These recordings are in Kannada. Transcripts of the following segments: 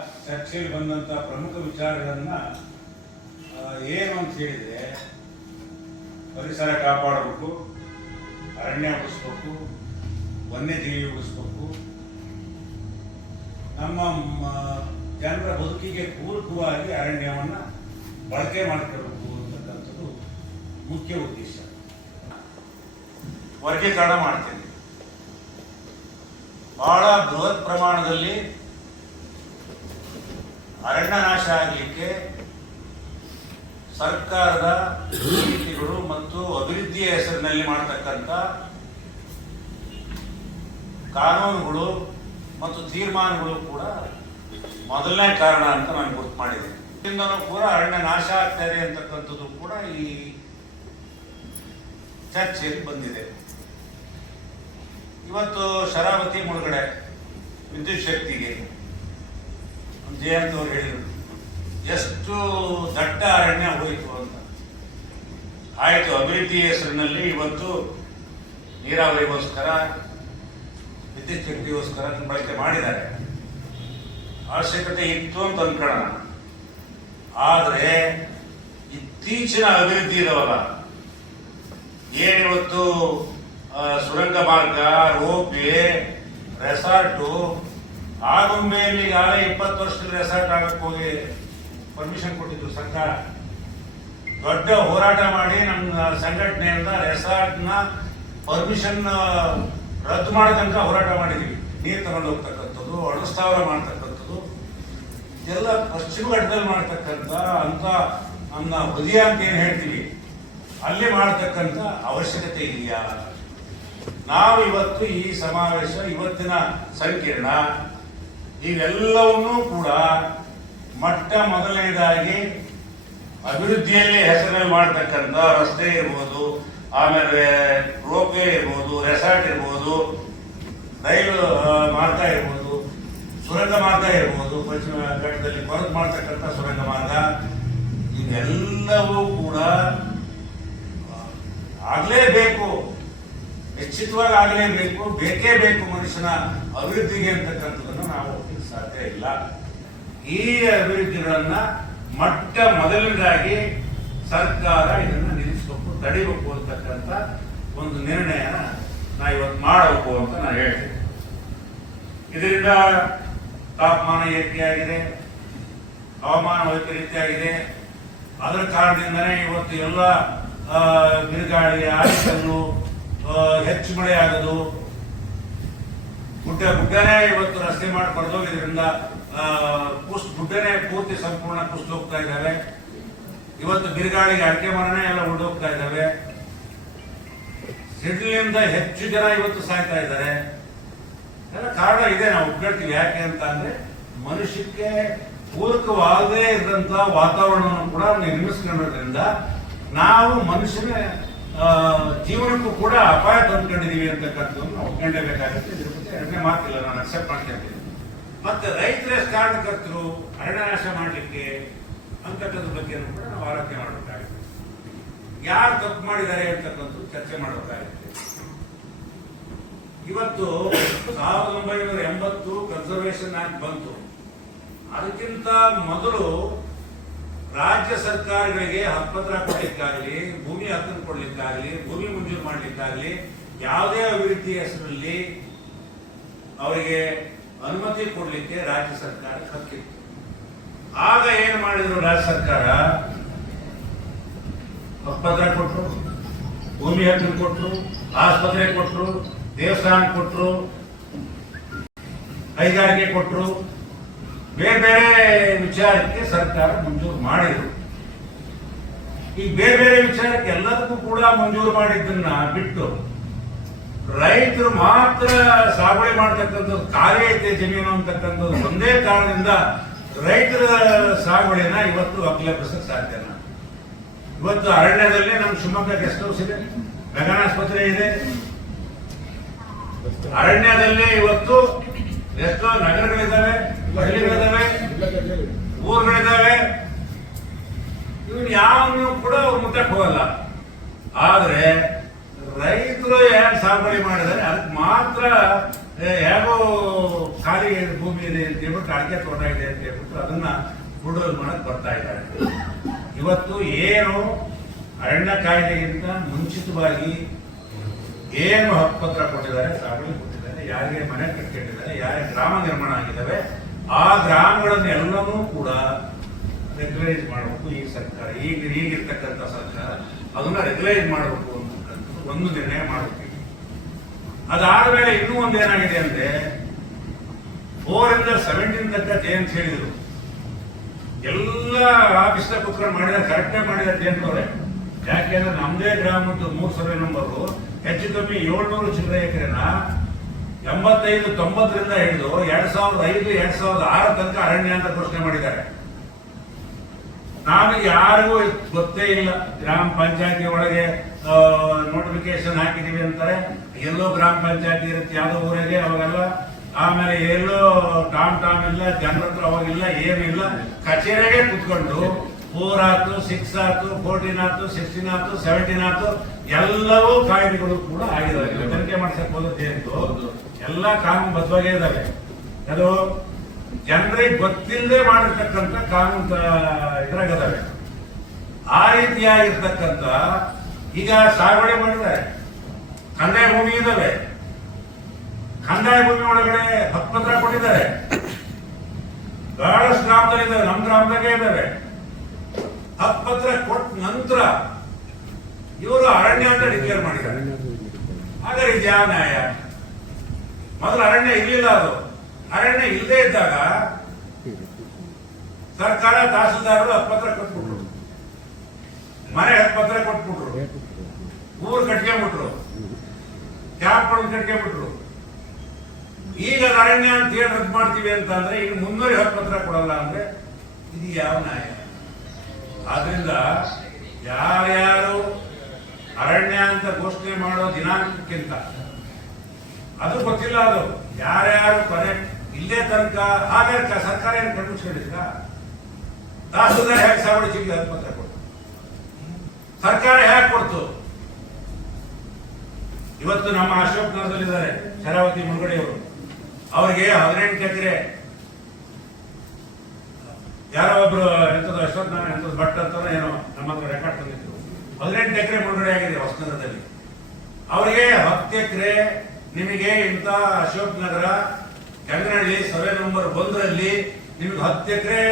ಚರ್ಚೆಯಲ್ಲಿ ಬಂದಂಥ ಪ್ರಮುಖ ವಿಚಾರಗಳನ್ನ ಏನು ಅಂತ ಹೇಳಿದ್ರೆ, ಪರಿಸರ ಕಾಪಾಡಬೇಕು, ಅರಣ್ಯ ಉಳಿಸ್ಬೇಕು, ವನ್ಯಜೀವಿ ಉಳಿಸ್ಬೇಕು, ನಮ್ಮ ಜನರ ಬದುಕಿಗೆ ಪೂರಕವಾಗಿ ಅರಣ್ಯವನ್ನು ಬಳಕೆ ಮಾಡಿಕೊಳ್ಬೇಕು ಅಂತಕ್ಕಂಥದ್ದು ಮುಖ್ಯ ಉದ್ದೇಶ. ವರ್ಗೀಕರಣ ಮಾಡ್ತೇನೆ. ಬಹಳ ಬೃಹತ್ ಪ್ರಮಾಣದಲ್ಲಿ ಅರಣ್ಯ ನಾಶ ಆಗಲಿಕ್ಕೆ ಸರ್ಕಾರದ ನೀತಿಗಳು ಮತ್ತು ಅಭಿವೃದ್ಧಿಯ ಹೆಸರಿನಲ್ಲಿ ಮಾಡತಕ್ಕಂಥ ಕಾನೂನುಗಳು ಮತ್ತು ತೀರ್ಮಾನಗಳು ಕೂಡ ಮೊದಲನೇ ಕಾರಣ ಅಂತ ನಾನು ಗುರುತು ಮಾಡಿದೆ. ಇದರಿಂದನೂ ಕೂಡ ಅರಣ್ಯ ನಾಶ ಆಗ್ತಾ ಇದೆ ಅಂತಕ್ಕಂಥದ್ದು ಕೂಡ ಈ ಚರ್ಚೆಯಲ್ಲಿ ಬಂದಿದೆ. ಇವತ್ತು ಶರಾವತಿ ಮುಳುಗಡೆ ವಿದ್ಯುತ್ ಶಕ್ತಿಗೆ ಜಯಂತ್ ಅವರು ಹೇಳಿದರು, ಎಷ್ಟು ದಟ್ಟ ಅರಣ್ಯ ಹೋಯಿತು ಅಂತ. ಆಯಿತು, ಅಭಿವೃದ್ಧಿ ಹೆಸರಿನಲ್ಲಿ ಇವತ್ತು ನೀರಾವರಿಗೋಸ್ಕರ ವಿದ್ಯುತ್ ಶಕ್ತಿಗೋಸ್ಕರ ಬಳಕೆ ಮಾಡಿದ್ದಾರೆ. ಅವಶ್ಯಕತೆ ಇತ್ತು ಅಂತ ಅನ್ಕೊಳ್ಳೋಣ. ಆದರೆ ಇತ್ತೀಚಿನ ಅಭಿವೃದ್ಧಿ ಇದಾವಲ್ಲ, ಏನಿವತ್ತು ಸುರಂಗ ಮಾರ್ಗ, ರೋಪ್ವೇ, ರೆಸಾರ್ಟು, ಆಗುಂಬೆಯಲ್ಲಿ ಈಗಾಗಲೇ 20 ವರ್ಷದಲ್ಲಿ ರೆಸಾರ್ಟ್ ಆಗಕ್ಕೆ ಹೋಗಿ ಪರ್ಮಿಷನ್ ಕೊಟ್ಟಿದ್ದು ಸರ್ಕಾರ. ದೊಡ್ಡ ಹೋರಾಟ ಮಾಡಿ ನಮ್ಮ ಸಂಘಟನೆಯಿಂದ ರೆಸಾರ್ಟ್ನ ಪರ್ಮಿಷನ್ ರದ್ದು ಮಾಡೋ ತನಕ ಹೋರಾಟ ಮಾಡಿದ್ವಿ. ನೀರು ತಗೊಂಡು ಹೋಗ್ತಕ್ಕಂಥದ್ದು, ಅಣುಸ್ಥಾವರ ಮಾಡ್ತಕ್ಕಂಥದ್ದು, ಇದೆಲ್ಲ ಪಶ್ಚಿಮ ಘಟ್ಟದಲ್ಲಿ ಮಾಡ್ತಕ್ಕಂಥ ಅಂತ ನಮ್ಮ ಹೃದಯ ಅಂತ ಏನು ಹೇಳ್ತೀವಿ, ಅಲ್ಲಿ ಮಾಡ್ತಕ್ಕಂಥ ಅವಶ್ಯಕತೆ ಇದೆಯಾ? ನಾವು ಇವತ್ತು ಈ ಸಮಾವೇಶ, ಇವತ್ತಿನ ಸಂಕೀರ್ಣ, ಇವೆಲ್ಲವನ್ನೂ ಕೂಡ ಮೊದಲನೇದಾಗಿ ಅಭಿವೃದ್ಧಿಯಲ್ಲಿ ಹೆಸರಲ್ಲಿ ಮಾಡ್ತಕ್ಕಂಥ ರಸ್ತೆ ಇರ್ಬೋದು, ಆಮೇಲೆ ರೋಪ್ವೇ ಇರ್ಬೋದು, ರೆಸಾರ್ಟ್ ಇರ್ಬೋದು, ರೈಲು ಮಾರ್ಗ ಇರ್ಬೋದು, ಸುರಂಗ ಮಾರ್ಗ ಇರ್ಬೋದು, ಪಶ್ಚಿಮ ಘಟ್ಟದಲ್ಲಿ ಕೊರತು ಮಾಡ್ತಕ್ಕಂಥ ಸುರಂಗ ಮಾರ್ಗ, ಇವೆಲ್ಲವೂ ಕೂಡ ಆಗಲೇಬೇಕು, ನಿಶ್ಚಿತವಾಗಿ ಆಗಲೇಬೇಕು, ಬೇಕೇ ಬೇಕು ಮನುಷ್ಯನ ಅಭಿವೃದ್ಧಿಗೆ ಅಂತಕ್ಕಂಥದ್ದನ್ನು ನಾವು ಒಪ್ಪಲಿಕ್ಕೆ ಸಾಧ್ಯ ಇಲ್ಲ. ಈ ಅಭಿವೃದ್ಧಿಗಳನ್ನ ಮೊದಲನೇದಾಗಿ ಸರ್ಕಾರ ಇದನ್ನು ನಿಲ್ಲಿಸಬೇಕು, ತಡಿಬೇಕು ಅಂತಕ್ಕಂಥ ಒಂದು ನಿರ್ಣಯನ ನಾವು ಇವತ್ತು ಮಾಡಬೇಕು ಅಂತ ನಾನು ಹೇಳ್ತೇನೆ. ಇದರಿಂದ ತಾಪಮಾನ ಏರಿಕೆಯಾಗಿದೆ, ಹವಾಮಾನ ವೈಪರೀತ್ಯ, ಅದರ ಕಾರಣದಿಂದನೇ ಇವತ್ತು ಎಲ್ಲ ಬಿರುಗಾಳಿ, ಆಲಿಕಲ್ಲು, ಹೆಚ್ಚು ಮಳೆ ಆಗೋದು, ಗುಡ್ಡನೇ ಇವತ್ತು ರಸ್ತೆ ಮಾಡಿ ಪಡೆದೋಗಿದ್ರಿಂದ ಗುಡ್ಡನೇ ಪೂರ್ತಿ ಸಂಪೂರ್ಣ ಕುಸಿದು ಹೋಗ್ತಾ ಇದ್ದಾವೆ. ಇವತ್ತು ಬಿರುಗಾಳಿಗೆ ಅಡಿಕೆ ಮರನೇ ಎಲ್ಲ ಉಳಿದೋಗ್ತಾ ಇದ್ದಾವೆ. ಸಿಡ್ಲಿನಿಂದ ಹೆಚ್ಚು ಜನ ಇವತ್ತು ಸಾಯ್ತಾ ಇದ್ದಾರೆ. ಎಲ್ಲ ಕಾರಣ ಇದೆ, ನಾವು ಒಪ್ಕೊಳ್ತೀವಿ. ಯಾಕೆ ಅಂತ ಅಂದ್ರೆ, ಮನುಷ್ಯಕ್ಕೆ ಪೂರಕವಾಗದೇ ಇದ್ದಂತ ವಾತಾವರಣವನ್ನು ಕೂಡ ನಿರ್ಮಿಸ್ಕೊಂಡಿರೋದ್ರಿಂದ ನಾವು ಮನುಷ್ಯನ ಜೀವನಕ್ಕೂ ಕೂಡ ಅಪಾಯ ತಂದ್ಕೊಂಡಿದೀವಿ ಅಂತಕ್ಕಂಥದ್ದು ನಾವು ಒಪ್ಕೊಂಡೇಬೇಕಾಗುತ್ತೆ. ಇದ್ರ ಬಗ್ಗೆ ಎರಡನೇ ಮಾತಿಲ್ಲ, ನಾನು ಅಕ್ಸೆಪ್ಟ್ ಮಾಡ್ತಿರ್ತೀನಿ. ಮತ್ತೆ ರೈತರ ಕಾರಣಕರ್ತರು ಅರಣ್ಯ ನಾಶ ಮಾಡಲಿಕ್ಕೆ ಅಂತಕ್ಕಂಥ ಬಗ್ಗೆ ಕೂಡ ನಾವು ಆಲೋಚನೆ ಮಾಡಬೇಕಾಗುತ್ತೆ. ಯಾರು ತಪ್ಪು ಮಾಡಿದ್ದಾರೆ ಅಂತಕ್ಕಂಥದ್ದು ಚರ್ಚೆ ಮಾಡಬೇಕಾಗುತ್ತೆ. ಇವತ್ತು 1980 ಕನ್ಸರ್ವೇಷನ್ ಆಕ್ಟ್ ಬಂತು. ಅದಕ್ಕಿಂತ ಮೊದಲು ರಾಜ್ಯ ಸರ್ಕಾರಗಳಿಗೆ ಹಕ್ಕುಪತ್ರ ಕೊಡ್ಲಿಕ್ಕಾಗಲಿ, ಭೂಮಿ ಹಕ್ಕನ್ನು ಕೊಡ್ಲಿಕ್ಕಾಗಲಿ, ಭೂಮಿ ಮಂಜೂರು ಮಾಡ್ಲಿಕ್ಕಾಗಲಿ, ಯಾವುದೇ ಅಭಿವೃದ್ಧಿ ಹೆಸರಲ್ಲಿ ಅವರಿಗೆ ಅನುಮತಿ ಕೊಡ್ಲಿಕ್ಕೆ ರಾಜ್ಯ ಸರ್ಕಾರಕ್ಕೆ ಹಕ್ಕಿತ್ತು. ಆಗ ಏನು ಮಾಡಿದ್ರು ರಾಜ್ಯ ಸರ್ಕಾರ? ಹಕ್ಕುಪತ್ರ ಕೊಟ್ಟರು, ಭೂಮಿ ಹಕ್ಕನ್ನು ಕೊಟ್ಟರು, ಆಸ್ಪತ್ರೆ ಕೊಟ್ಟರು, ದೇವಸ್ಥಾನ ಕೊಟ್ಟರು, ಕೈಗಾರಿಕೆ ಕೊಟ್ಟರು, ಬೇರೆ ಬೇರೆ ವಿಚಾರಕ್ಕೆ ಸರ್ಕಾರ ಮಂಜೂರು ಮಾಡಿದ್ರು. ಈ ಬೇರೆ ಬೇರೆ ವಿಚಾರಕ್ಕೆ ಎಲ್ಲದಕ್ಕೂ ಕೂಡ ಮಂಜೂರು ಮಾಡಿದ್ದನ್ನ ಬಿಟ್ಟು ರೈತರು ಮಾತ್ರ ಸಾಗುವಳಿ ಮಾಡ್ತಕ್ಕಂಥದ್ದು, ಖಾಲಿ ಐತೆ ಜಮೀನು ಅಂತಕ್ಕಂಥದ್ದು ಒಂದೇ ಕಾರಣದಿಂದ ರೈತರ ಸಾಗುವಳಿನ ಇವತ್ತು ಅಕ್ಲಪಿಸಕ್ಕೆ ಸಾಧ್ಯನ? ಇವತ್ತು ಅರಣ್ಯದಲ್ಲಿ ನಮ್ಮ ಶಿವಮೊಗ್ಗ ಗೆಸ್ಟ್ ಹೌಸ್ ಇದೆ, ಮೆಗಾನ್ ಆಸ್ಪತ್ರೆ ಇದೆ. ಅರಣ್ಯದಲ್ಲೇ ಇವತ್ತು ಎಷ್ಟೋ ನಗರಗಳಿದ್ದಾವೆ, ಹಳ್ಳಿಗಳಿದ್ದಾವೆ, ಊರುಗಳಿದ್ದಾವೆ. ಇವನು ಯಾವನು ಕೂಡ ಅವ್ರು ಮುಟ್ಟಕ್ಕೆ ಹೋಗಲ್ಲ. ಆದ್ರೆ ರೈತರು ಏನ್ ಸಾಗುವಳಿ ಮಾಡಿದರೆ ಅದಕ್ಕೆ ಮಾತ್ರ ಹೇಗೋ ಖಾಲಿ ಭೂಮಿ ಇದೆ ಅಂತ ಹೇಳ್ಬಿಟ್ಟು ಅಡಿಕೆ ತೋಟ ಇದೆ ಅಂತ ಹೇಳ್ಬಿಟ್ಟು ಅದನ್ನ ಬುಲ್ಡೋಸ್ ಮಾಡಕ್ ಬರ್ತಾ ಇದ್ದಾರೆ. ಇವತ್ತು ಏನು ಅರಣ್ಯ ಕಾಯ್ದೆಗಿಂತ ಮುಂಚಿತವಾಗಿ ಏನು ಹಕ್ಕುಪತ್ರ ಕೊಟ್ಟಿದ್ದಾರೆ, ಸಾಗುವಳಿ ಕೊಟ್ಟಿದ್ದಾರೆ, ಯಾರಿಗೆ ಮನೆ ಕಟ್ಟಿದ್ದಾರೆ, ಯಾರಿಗೆ ಗ್ರಾಮ ನಿರ್ಮಾಣ ಆಗಿದ್ದಾವೆ, ಆ ಗ್ರಾಮಗಳನ್ನೆಲ್ಲವೂ ಕೂಡ ರೆಗ್ಯುಲೈಸ್ ಮಾಡಬೇಕು ಈ ಸರ್ಕಾರ, ಈಗಿರ್ತಕ್ಕಂಥ ಸರ್ಕಾರ ಅದನ್ನ ರೆಗ್ಯುಲೈಸ್ ಮಾಡಬೇಕು ಅಂತಕ್ಕಂಥದ್ದು ಒಂದು ನಿರ್ಣಯ ಮಾಡಬೇಕು. ಅದಾದ್ಮೇಲೆ ಇನ್ನೂ ಒಂದೇನಾಗಿದೆ ಅಂದ್ರೆ 4 ರಿಂದ 17 ತನಕ ಜೇಮ್ಸ್ ಹೇಳಿದ್ರು, ಎಲ್ಲ ಆಫೀಸ್ನ ಕುತ್ಕೊಂಡು ಮಾಡಿದ ಕರೆಕ್ಟೇ ಮಾಡಿದ ಜೇಮ್ಸವ್ರೆ. ಯಾಕೆಂದ್ರೆ ನಮ್ದೇ ಗ್ರಾಮದ್ದು 3 ಸರ್ವೆ ನಂಬರು ಹೆಚ್ಚು ಕಮ್ಮಿ 700 ಚಿಲ್ಲರೆ ಎಕರೆನ 85-90ರಿಂದ ಹಿಡಿದು 2005-2006 ತನಕ ಅರಣ್ಯ ಅಂತ ಘೋಷಣೆ ಮಾಡಿದ್ದಾರೆ. ನಾನು ಯಾರಿಗೂ ಗೊತ್ತೇ ಇಲ್ಲ, ಗ್ರಾಮ ಪಂಚಾಯತಿ ಒಳಗೆ ನೋಟಿಫಿಕೇಶನ್ ಹಾಕಿದೀವಿ ಅಂತಾರೆ, ಎಲ್ಲೋ ಗ್ರಾಮ ಪಂಚಾಯತಿ ಇರುತ್ತೆ ಯಾವುದೋ ಊರಿಗೆ ಅವಾಗೆಲ್ಲ, ಆಮೇಲೆ ಎಲ್ಲೋ ಟಾಮ್ ಇಲ್ಲ, ಜನರ ಹತ್ರ ಅವಾಗಿಲ್ಲ, ಏನಿಲ್ಲ, ಕಚೇರಿಗೆ ಕುತ್ಕೊಂಡು 4 ಆಯ್ತು, 6 ಆಯ್ತು, 14 ಆಯ್ತು, 16 ಆಯ್ತು, 17 ಆಯ್ತು, ಎಲ್ಲವೂ ಕಾಯ್ದೆಗಳು ಕೂಡ ಆಗಿದಾವೆ. ತನಿಖೆ ಮಾಡ್ಸಕ್ ಹೋದದ್ದು ಎಲ್ಲ ಕಾನೂನುಬದ್ಧವಾಗೇ ಇದಾವೆ. ಅದು ಜನರಿಗೆ ಗೊತ್ತಿಲ್ಲದೆ ಮಾಡಿರ್ತಕ್ಕಂಥ ಕಾನೂನು ಇದ್ರಾಗದಾವೆ. ಆ ರೀತಿಯಾಗಿರ್ತಕ್ಕಂಥ ಈಗ ಸಾಗುವಳಿ ಮಾಡಿದ್ದಾರೆ, ಕಂದಾಯ ಭೂಮಿ ಇದಾವೆ, ಕಂದಾಯ ಭೂಮಿ ಒಳಗಡೆ ಹಕ್ಕುಪತ್ರ ಕೊಟ್ಟಿದ್ದಾರೆ, ಬಹಳಷ್ಟು ಗ್ರಾಮದಲ್ಲಿದ್ದಾವೆ, ನಮ್ಮ ಗ್ರಾಮದಾಗೆ ಇದ್ದಾವೆ. ಹಕ್ಕುಪತ್ರ ಕೊಟ್ಟ ನಂತರ ಇವರು ಅರಣ್ಯ ಅಂತ ಡಿಕ್ಲೇರ್ ಮಾಡಿದ್ದಾರೆ. ಹಾಗಾದ್ರೆ ಇದು ಯಾವ ನ್ಯಾಯ? ಮೊದಲು ಅರಣ್ಯ ಇರಲಿಲ್ಲ, ಅದು ಅರಣ್ಯ ಇಲ್ಲದೆ ಇದ್ದಾಗ ಸರ್ಕಾರ ತಹಸೀಲ್ದಾರರು ಹಕ್ಕುಪತ್ರ ಕೊಟ್ಬಿಟ್ರು, ಮನೆ ಹಕ್ಕುಪತ್ರ ಕೊಟ್ಬಿಟ್ರು, ಊರು ಕಟ್ಕೊಂಡ್ಬಿಟ್ರು, ಕ್ಯಾಪ್ಗಳನ್ನು ಕಟ್ಕೊಂಡ್ಬಿಟ್ರು. ಈಗ ಅರಣ್ಯ ಅಂತ ಹೇಳಿ ರದ್ದು ಮಾಡ್ತೀವಿ ಅಂತ ಅಂದ್ರೆ ಈಗ 300 ಹಕ್ಕುಪತ್ರ ಕೊಡಲ್ಲ ಅಂದ್ರೆ ಇದು ಯಾವ ನ್ಯಾಯ? ಆದ್ರಿಂದ ಯಾರ್ಯಾರು ಅರಣ್ಯ ಅಂತ ಘೋಷಣೆ ಮಾಡೋ ದಿನಾಂಕಕ್ಕಿಂತ ಅದು ಗೊತ್ತಿಲ್ಲ, ಅದು ಯಾರ್ಯಾರು ಕೊನೆ ಇಲ್ಲೇ ತನಕ ಹಾಗಾದ್ರೆ ಸರ್ಕಾರ ಏನು ಕಂಡುಹಿಡಿದ್ರ? ತಹಸೀಲ್ದಾರ್ ಹೇಗೆ ಸಾಗುವಳಿ ಚೀಟಿ ಹಕ್ಕುಪತ್ರ ಕೊಡ್ತು? ಸರ್ಕಾರ ಹೇಗೆ ಕೊಡ್ತು? ಇವತ್ತು ನಮ್ಮ ಅಶೋಕ್ ನಗರದಲ್ಲಿದ್ದಾರೆ ಶರಾವತಿ ಮುಳುಗಡೆಯವರು, ಅವರಿಗೆ 18 ಎಕರೆ ಯಾರೋ ಒಬ್ರು ಎಂತದ್ದು ಅಶೋಕ್ ನಾರಾಯಣ ಎಂತದ್ದು ಭಟ್ ಅಂತ ಏನೋ ನಮ್ಮ ಹತ್ರ ರೆಕಾರ್ಡ್ ತಂದಿದ್ರು, 18 ಎಕರೆ ಮುಳುಗಡೆ ಆಗಿದೆ ಹೊಸನಗರದಲ್ಲಿ. ಅವರಿಗೆ 10 ಎಕರೆ ನಿಮಗೆ ಇಂಥ ಅಶೋಕ್ ನಗರ ಕೆಂಗನಹಳ್ಳಿ ಸರ್ವೆ ನಂಬರ್ 1ರಲ್ಲಿ ನಿಮ್ಗೆ 10 ಎಕರೆ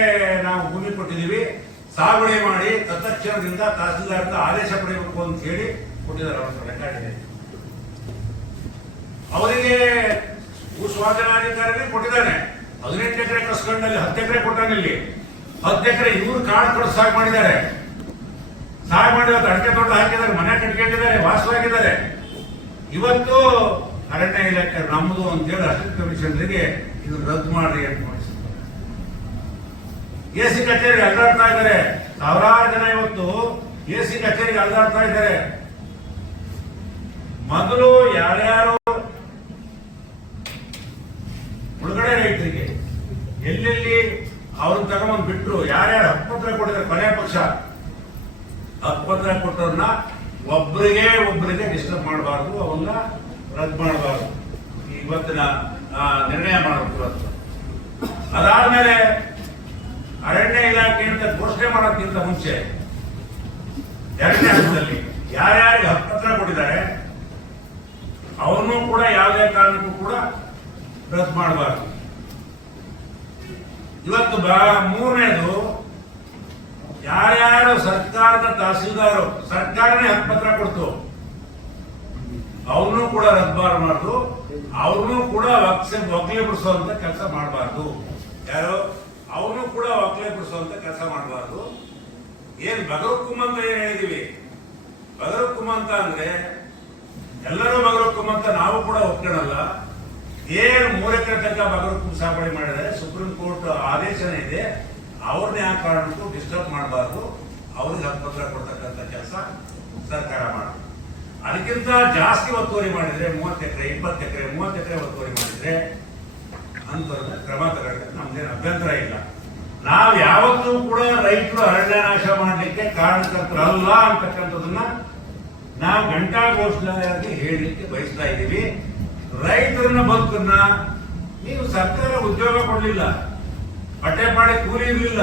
ನಾವು ಭೂಮಿ ಕೊಟ್ಟಿದ್ದೀವಿ, ಸಾಗುವಳಿ ಮಾಡಿ ತತ್ಕ್ಷಣದಿಂದ ತಹಸೀಲ್ದಾರ್ ಆದೇಶ ಪಡೆಯಬೇಕು ಅಂತ ಹೇಳಿ ಕೊಟ್ಟಿದ್ದಾರೆ. ಅವ್ರ ರೆಕಾರ್ಡ್ ಇದೆ. ಅವರಿಗೆ ಭೂಸ್ವಾಧೀನಾಧಿಕಾರಿಗೆ ಕೊಟ್ಟಿದ್ದಾನೆ, 18 ಎಕರೆ ಕಸ್ಕೊಂಡಲ್ಲಿ 10 ಎಕರೆ ಕೊಟ್ಟಾನಲ್ಲಿ 10 ಎಕರೆ ಇವ್ರು ಕಾಡು ಕೊಟ್ಟು ಸಾగు ಮಾಡಿದ್ದಾರೆ. ಸಾగు ಮಾಡಿ ಅಡಿಕೆ ತೋಟ ಹಾಕಿದ್ದಾರೆ, ಮನೆ ಕಟ್ಕೊಂಡಿದ್ದಾರೆ, ವಾಸವಾಗಿದ್ದಾರೆ. ಇವತ್ತು ಅರಣ್ಯ ಇಲಾಖೆ ನಮ್ಮದು ಅಂತೇಳಿ ಅಸಿಸ್ಟೆಂಟ್ ಕಮಿಷನರಿಗೆ ಇದು ರದ್ದು ಮಾಡ್ರಿ ಅಂತ ಮಾಡಿಸಿದ್ದಾರೆ. ಎಸಿ ಕಚೇರಿಗೆ ಅಲ್ಲಾಡ್ತಾ ಇದ್ದಾರೆ, ಸಾವಿರಾರು ಜನ ಇವತ್ತು ಎಸಿ ಕಚೇರಿಗೆ ಅಲ್ಲಾಡ್ತಾ ಇದ್ದಾರೆ. ಮೊದಲು ಯಾರ್ಯಾರು ಮುಳುಗಡೆ ರೈತರಿಗೆ ಎಲ್ಲೆಲ್ಲಿ ಅವ್ರನ್ನ ತಗೊಂಡ್ ಬಿಟ್ರು, ಯಾರ್ಯಾರು ಹಕ್ಕುಪತ್ರ ಕೊಟ್ಟಿದ್ದಾರೆ, ಕೊನೆ ಪಕ್ಷ ಹಕ್ಕುಪತ್ರ ಕೊಟ್ಟವ್ರನ್ನ ಒಬ್ಬರಿಗೆ ಡಿಸ್ಟರ್ಬ್ ಮಾಡಬಾರ್ದು, ಅವನ್ನ ರದ್ದು ಮಾಡಬಾರ್ದು. ಇವತ್ತಿನ ನಿರ್ಣಯ ಮಾಡಬೇಕು ಇವತ್ತು. ಅದಾದ್ಮೇಲೆ ಅರಣ್ಯ ಇಲಾಖೆ ಅಂತ ಘೋಷಣೆ ಮಾಡೋಕ್ಕಿಂತ ಮುಂಚೆ 2ನೇ ಹಂತದಲ್ಲಿ ಯಾರ್ಯಾರಿಗೆ ಹಕ್ಕುಪತ್ರ ಕೊಟ್ಟಿದ್ದಾರೆ ಅವನು ಕೂಡ ಯಾವುದೇ ಕಾರಣಕ್ಕೂ ಕೂಡ ರದ್ದು ಮಾಡಬಾರ್ದು. ಇವತ್ತು 3ನೇದು ಯಾರ್ಯಾರು ಸರ್ಕಾರದ ತಹಸೀಲ್ದಾರು ಸರ್ಕಾರನೇ ಹಕ್ಕುಪತ್ರ ಕೊಡ್ತು ಅವನು ಕೂಡ ರದ್ದು ಮಾಡಬಾರ್ದು, ಅವನು ಕೂಡ ಒಕ್ಕಲೆಬ್ಬಿಡಿಸುವಂತ ಕೆಲಸ ಮಾಡಬಾರ್ದು. ಯಾರು ಅವನು ಕೂಡ ಒಕ್ಕಲೆಬ್ಬಿಡಿಸುವಂತ ಕೆಲಸ ಮಾಡಬಾರ್ದು. ಏನ್ ಬಗರುಕುಮ್ ಅಂತ ಏನ್ ಹೇಳಿದೀವಿ, ಬಗರುಕುಮ್ ಅಂತ ಅಂದ್ರೆ ಎಲ್ಲರೂ ಬಗರುಕುಮ್ ಅಂತ ನಾವು ಕೂಡ ಒಪ್ಕೊಳ್ಳಲ್ಲ. ಏನು 3 ಎಕರೆ ತನಕ ಬಗರುಕುಮ್ ಸಾಗುವಳಿ ಮಾಡಿದರೆ ಸುಪ್ರೀಂ ಕೋರ್ಟ್ ಆದೇಶನೇ ಇದೆ, ಅವ್ರನ್ನ ಯಾವ ಕಾರಣಕ್ಕೂ ಡಿಸ್ಟರ್ಬ್ ಮಾಡಬಾರ್ದು, ಅವ್ರಿಗೆ ಹಕ್ಕುಪತ್ರ ಕೊಡ್ತಕ್ಕಂಥ ಕೆಲಸ ಸರ್ಕಾರ ಮಾಡುತ್ತೆ. ಅದಕ್ಕಿಂತ ಜಾಸ್ತಿ ಒತ್ತುವರಿ ಮಾಡಿದ್ರೆ 30 ಎಕರೆ 20 ಎಕರೆ 30 ಎಕರೆ ಒತ್ತುವರಿ ಮಾಡಿದ್ರೆ ಅಂತವ್ರನ್ನ ಕ್ರಮ ತಗೊಳ್ಳಕ್ಕೆ ನಮ್ದೇನು ಅಭ್ಯಂತರ ಇಲ್ಲ. ನಾವು ಯಾವತ್ತೂ ಕೂಡ ರೈತರು ಅರಣ್ಯ ನಾಶ ಮಾಡಲಿಕ್ಕೆ ಕಾರಣಕರ್ತರಲ್ಲ ಅಂತಕ್ಕಂಥದನ್ನ ನಾವು ಘಂಟಾಘೋಷವಾಗಿ ಹೇಳಲಿಕ್ಕೆ ಬಯಸ್ತಾ ಇದ್ದೀವಿ. ರೈತರನ್ನ ಬದುಕನ್ನ ನೀವು ಸರ್ಕಾರ ಉದ್ಯೋಗ ಕೊಡ್ಲಿಲ್ಲ, ಪಟ್ಟೆ ಪಾಡಿ ಕೂಲಿ ಇರ್ಲಿಲ್ಲ,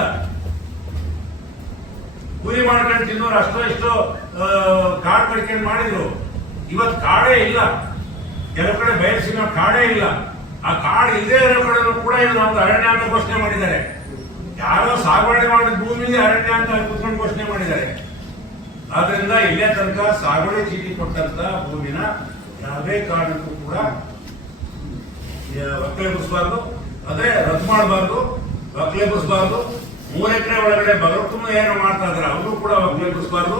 ಕೂಲಿ ಮಾಡ್ಕೊಂಡು ತಿನ್ನೋರು ಅಷ್ಟೋ ಇಷ್ಟೋ ಕಾಡ್ ಕಡ್ಕೊಂಡು ಮಾಡಿದ್ರು. ಇವತ್ತು ಕಾಡೇ ಇಲ್ಲ, ಕೆಲವು ಕಡೆ ಬಯಸಿನ ಕಾಡೇ ಇಲ್ಲ. ಆ ಕಾಡು ಇಲ್ಲದೆ ಇರೋ ಕಡೆ ಕೂಡ ಇದು ನಮ್ದು ಅರಣ್ಯ ಅಂತ ಘೋಷಣೆ ಮಾಡಿದ್ದಾರೆ. ಯಾರೋ ಸಾಗುವಳಿ ಮಾಡಿದ ಭೂಮಿಗೆ ಅರಣ್ಯ ಅಂತ ಕುತ್ಕೊಂಡು ಘೋಷಣೆ ಮಾಡಿದ್ದಾರೆ. ಆದ್ರಿಂದ ಇಲ್ಲೇ ತನಕ ಸಾಗುವಳಿ ಚೀಟಿ ಕೊಟ್ಟಂತ ಭೂಮಿನ ಯಾವುದೇ ಕಾರಣಕ್ಕೂ ಕೂಡ ಒಕ್ಕಲೆಬ್ಬಿಸಬಾರ್ದು, ಅದೇ ರದ್ದು ಮಾಡಬಾರ್ದು, ಒಕ್ಕಲೆಬ್ಬಿಸಬಾರ್ದು. 3 ಎಕರೆ ಒಳಗಡೆ ಬಗರಕ್ಕೂ ಏನೋ ಮಾಡ್ತಾ ಇದಾರೆ, ಅವ್ರನ್ನೂ ಕೂಡ ಒಕ್ಕಲೆಬ್ಬಿಸಬಾರ್ದು,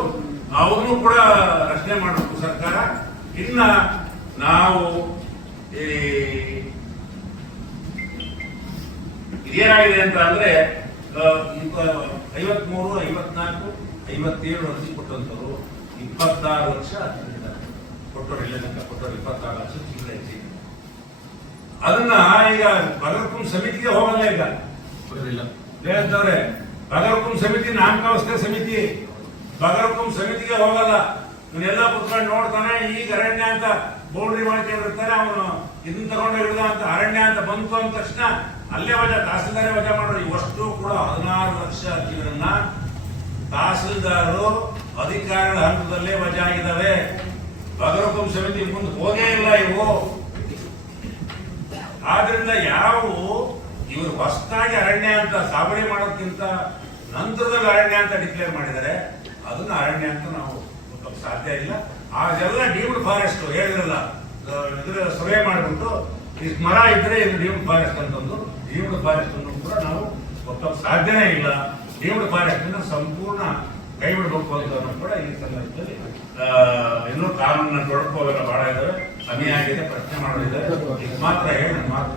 ಅವ್ರನ್ನೂ ಕೂಡ ರಕ್ಷಣೆ ಮಾಡಬೇಕು ಸರ್ಕಾರ. ಇನ್ನ ನಾವು ಏನಾಗಿದೆ ಅಂತ ಅಂದ್ರೆ 53, 54, 57 ಅರ್ಜಿ ಕೊಟ್ಟಂತರು 26 ಲಕ್ಷ ಕೊಟ್ಟರು. ಇಲ್ಲ ತನಕ ಕೊಟ್ಟರು 26 ಲಕ್ಷ ಚಿಲ್ಲರೆ ಅರ್ಜಿ. ಅದನ್ನ ಈಗ ಬಗರ್ಕುಂ ಸಮಿತಿಗೆ ಹೋಗಲ್ಲ. ಈಗ ಹೇಳ್ತಾರೆ ಬಗರ್ಕುಂ ಸಮಿತಿ ನಾಮಕಾವಸ್ಥೆ ಸಮಿತಿ, ಬಗರ್ಕುಂ ಸಮಿತಿಗೆ ಹೋಗಲ್ಲ. ಇವನ್ನೆಲ್ಲ ಕುತ್ಕೊಂಡು ನೋಡ್ತಾನೆ. ಈಗ ಅರಣ್ಯ ಅಂತ ಬೌಂಡ್ರಿ ಮಾಡ್ಕೊಂಡಿರ್ತಾನೆ, ಅವನು ಇದನ್ನ ತಗೊಂಡು ಹಿಡಿದ ಅಂತ ಅರಣ್ಯ ಅಂತ ಬಂತು ಅಂದ ತಕ್ಷಣ ಅಲ್ಲೇ ವಜಾ, ತಹಸೀಲ್ದಾರೇ ವಜಾ ಮಾಡೋರು. ಇವಷ್ಟು ಕೂಡ 16 ಲಕ್ಷ ಅರ್ಜಿಗಳನ್ನ ತಹಸೀಲ್ದಾರರು ಅಧಿಕಾರಿಗಳ ಹಂತದಲ್ಲೇ ವಜಾ ಆಗಿದ್ದಾವೆ. ಬಗರ್ಕುಂ ಸಮಿತಿ ಮುಂದೆ ಹೋಗೇ ಇಲ್ಲ ಇವು. ಆದ್ರಿಂದ ಯಾವ ಇವರು ಹೊಸದಾಗಿ ಅರಣ್ಯ ಅಂತ ಸಾಗುವಳಿ ಮಾಡೋದಕ್ಕಿಂತ ನಂತರದಲ್ಲಿ ಅರಣ್ಯ ಅಂತ ಡಿಕ್ಲೇರ್ ಮಾಡಿದ್ದಾರೆ, ಅದನ್ನ ಅರಣ್ಯ ಅಂತ ನಾವು ಸಾಧ್ಯ ಇಲ್ಲ. ಅದೆಲ್ಲ ಡೀಮ್ಡ್ ಫಾರೆಸ್ಟ್ ಹೇಳಿದ್ರಲ್ಲ, ಇದ್ರ ಸರ್ವೆ ಮಾಡಿಬಿಟ್ಟು ಇಷ್ಟು ಮರ ಇದ್ರೆ ಇದು ಡೀಮ್ಡ್ ಫಾರೆಸ್ಟ್ ಅಂತಂದು, ಡೀಮ್ಡ್ ಫಾರೆಸ್ಟ್ ಅನ್ನು ಕೂಡ ನಾವು ಒಪ್ಪಕ್ಕೆ ಸಾಧ್ಯನೇ ಇಲ್ಲ. ಡೀಮ್ಡ್ ಫಾರೆಸ್ಟ್ ಅನ್ನು ಸಂಪೂರ್ಣ ಕೈ ಬಿಡಬೇಕು ಅಂತ ಕೂಡ ಈ ಸಂದರ್ಭದಲ್ಲಿ ಇನ್ನೂ ಕಾನೂನನ್ನ ತೊಡಕೋವೆಲ್ಲ ಬಹಳ ಇದಾವೆ, ಸಮಯ ಆಗಿದೆ, ಪ್ರಶ್ನೆ ಮಾಡೋದಿದೆ. ಇದು ಮಾತ್ರ ಹೇಳಿ ಮಾತು